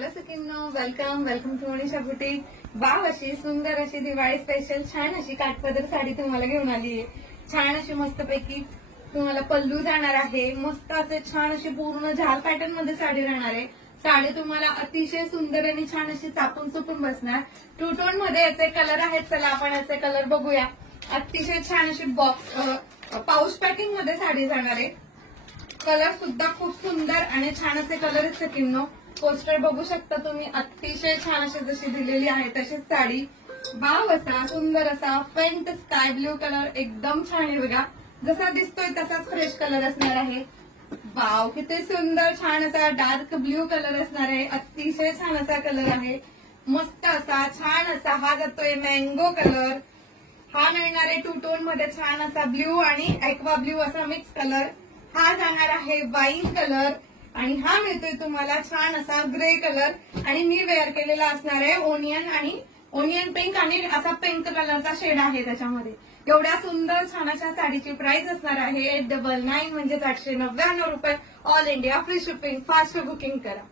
Hello सखींनो, welcome to Manisha boutique. Wow, अशी सुंदर अशी दिवाळी स्पेशल छान अशी काठपदर साडी तुम्हाला घेऊन आली आहे. छान अशी मस्तपैकी तुम्हाला पल्लू जाणार आहे. मस्त असे छान अशी पूर्ण झाल पॅटर्न मध्ये साडी राहणार आहे. साडी तुम्हाला अतिशय सुंदर आणि छान अशी चापून चुपून बसणार. टू टोन मध्ये याचे कलर आहेत. चला आपण याचे कलर बघूया. अतिशय छान अशी बॉक्स पाऊच पॅकिंग मध्ये साडी जाणार आहे. कलर सुद्धा खूप सुंदर आणि छान असे कलर आहेत सखींनो. पोस्टर बघू शकता तुम्ही. अतिशय छान अशी जशी दिलेली आहे तशीच साडी. वाव, असा सुंदर असा फेंट स्काय ब्ल्यू कलर एकदम छान आहे बघा. जसा दिसतोय तसाच फ्रेश कलर असणार आहे. वाव, किती सुंदर छान असा डार्क ब्ल्यू कलर असणार आहे. अतिशय छान असा कलर आहे. मस्त असा छान असा हा जातोय मँगो कलर. हा मिळणार आहे टू टोन मध्ये छान असा ब्ल्यू आणि ऍक्वा ब्ल्यू असा मिक्स कलर. हा जाणार आहे वाईन कलर आणि हा मिळतोय तुम्हाला छान असा ग्रे कलर. आणि मी वेअर केलेला असणार आहे ओनियन पिंक आणि असा पिंक कलरचा शेड आहे त्याच्यामध्ये. एवढ्या सुंदर छान अशा साडीची प्राइस असणार आहे 899 म्हणजे 899 रुपये. All India free shipping. Fast booking करा.